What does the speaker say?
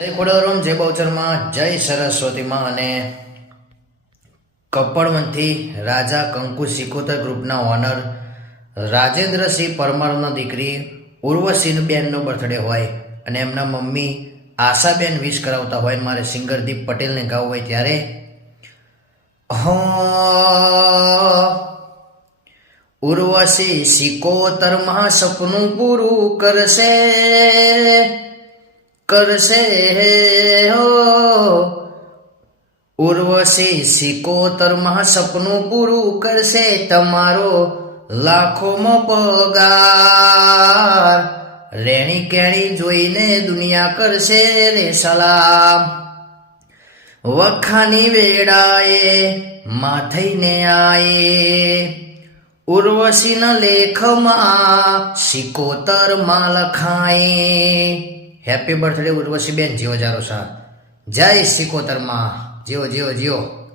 જય ખોડલરામ, જય બહુચરમાં, જય સરસ્વતી માં અને કપડવંથી રાજા કંકુ સિકોતર ગ્રુપના ઓનર રાજેન્દ્રસિંહ પરમારના દીકરી ઉર્વશીબેનનો બર્થડે હોય અને એમના મમ્મી આશાબેન વિશ કરાવતા હોય, મારે સિંગરદીપ પટેલને ગાવું હોય ત્યારે ઉર્વશી સિકોતરમાં સપનું પૂરું કરશે હો. ઉર્વશી સિકોતરમાં સપનું પૂરું કરશે, તમારો લાખોમાં પગાર. રેણી કેણી જોઈને દુનિયા કરશે રે સલામ. વખાની વેળાએ માથઈને આયે ઉર્વશીના લેખમાં સિકોતરમાં લખાય. હેપી બર્થડે ઉર્વશીબેન, જીવો જારો સાથ. જય સિકોતરમાં, જીવો જીવો જીવો.